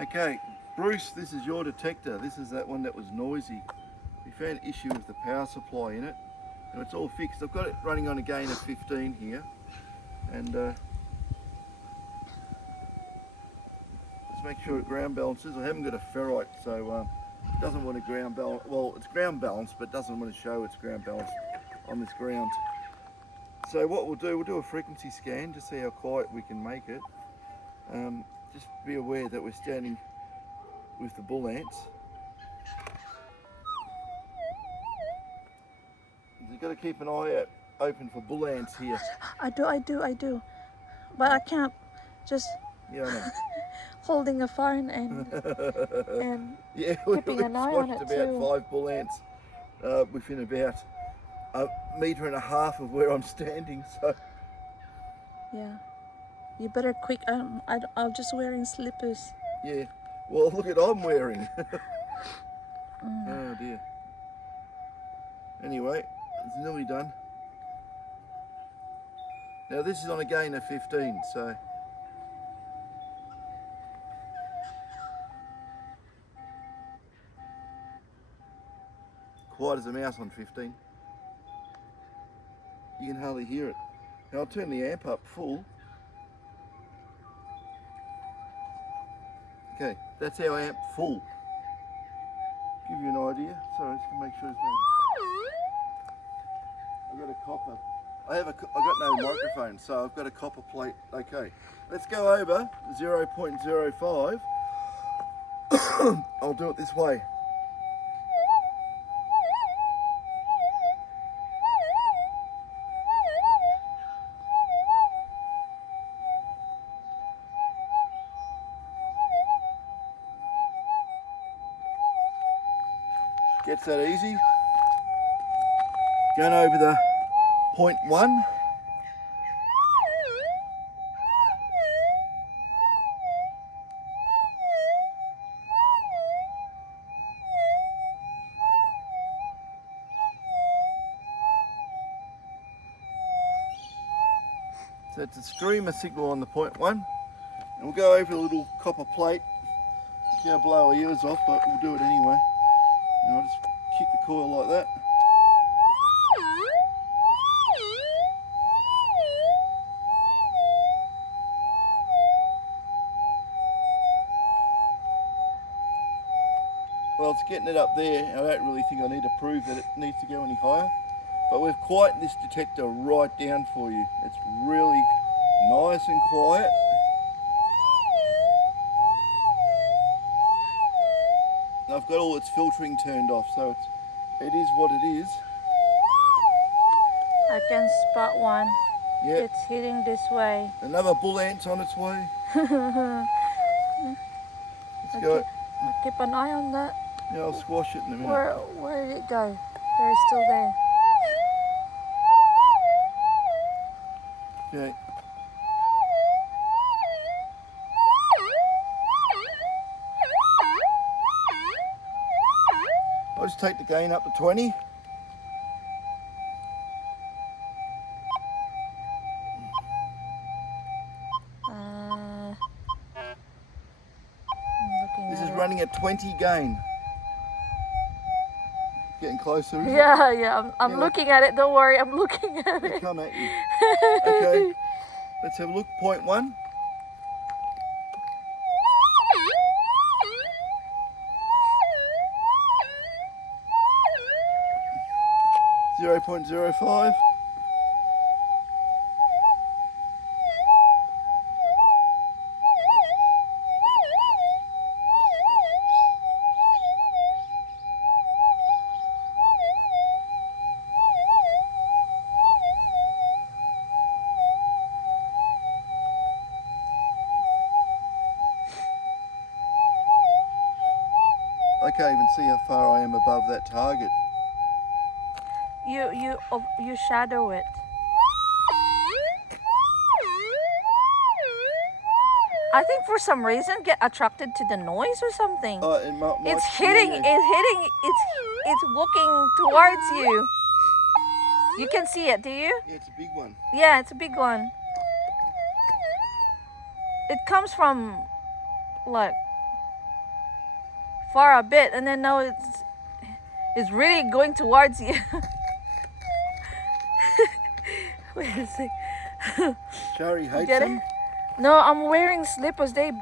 Okay, Bruce, this is your detector. This is that one that was noisy. We found an issue with the power supply in it, and it's all fixed. I've got it running on a gain of 15 here, and let's make sure it ground balances. I haven't got a ferrite, so it doesn't want to ground balance. Well, it's ground balanced, but doesn't want to show its ground balance on this ground. So what we'll do a frequency scan to see how quiet we can make it. Just be aware that we're standing with the bull ants. You've got to keep an eye out open for bull ants here. I do. But I can't just Yeah, I know. holding a phone and Yeah, keeping an eye on it about too. 5 bull ants within about a metre and a half of where I'm standing. So Yeah. You better quick. I'm just wearing slippers. yeah. Well, look at I'm wearing. Oh dear. Anyway, it's nearly done. Now this is on a gain of 15, so quiet as a mouse on 15. You can hardly hear it. Now I'll turn the amp up full. Okay, that's our amp full. Give you an idea. Sorry, just to make sure it's I've got a copper. I've got no microphone, so I've got a copper plate. Okay, let's go over 0.05. I'll do it this way. Gets that easy. Going over the 0.1. So it's a screamer signal on the 0.1. And we'll go over the little copper plate. It's going to blow our ears off, but we'll do it anyway. And I'll just kick the coil like that. Well, it's getting it up there. I don't really think I need to prove that it needs to go any higher. But we've quietened this detector right down for you. It's really nice and quiet. And I've got all its filtering turned off, so it is what it is. I can spot one. Yep. It's heading this way. Another bull ant's on its way. Let's go. I'll keep an eye on that. Yeah, I'll squash it in a minute. Where did it go? They're still there. Okay. I'll just take the gain up to 20. This is running at 20 gain. Getting closer, isn't it? Yeah. I'm looking at it. Don't worry, I'm looking at They it. come at you. Okay, let's have a look. 0.1. Zero 0.05. I can't even see how far I am above that target. You shadow it. I think for some reason get attracted to the noise or something. It's hitting. It's walking towards you. You can see it, do you? Yeah, it's a big one. Yeah, it's a big one. It comes from like far a bit, and then now it's really going towards you. Wait a sec. Cherry hates Get them. it? No, I'm wearing slippers. They're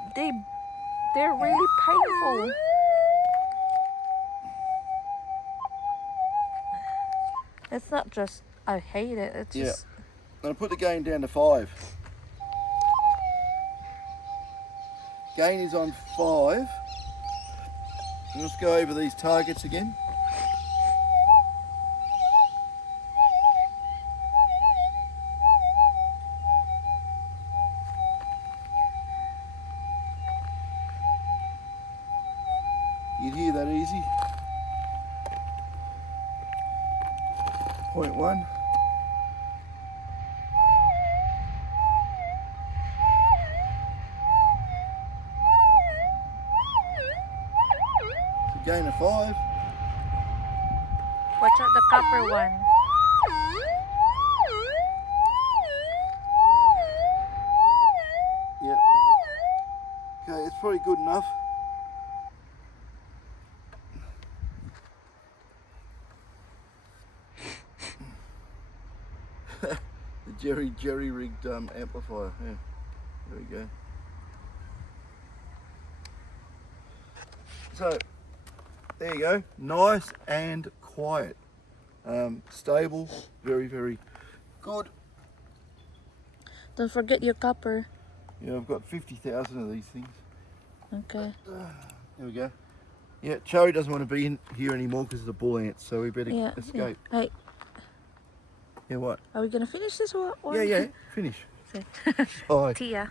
really painful. It's not just I hate it. It's just. I'm gonna put the gain down to 5. Gain is on 5. Let's go over these targets again. You'd hear that easy. 0.1. Gain of 5. Watch out the copper one. Yep. Okay, it's probably good enough. The jerry rigged amplifier. Yeah. There we go. So there you go. Nice and quiet. Stable. Very, very good. Don't forget your copper. Yeah, I've got 50,000 of these things. Okay. There we go. Yeah, Cherry doesn't want to be in here anymore because of the bull ants, so we better escape. Yeah. Hey, Yeah, what? are we gonna finish this or? Yeah, finish. Okay. Bye. Tia.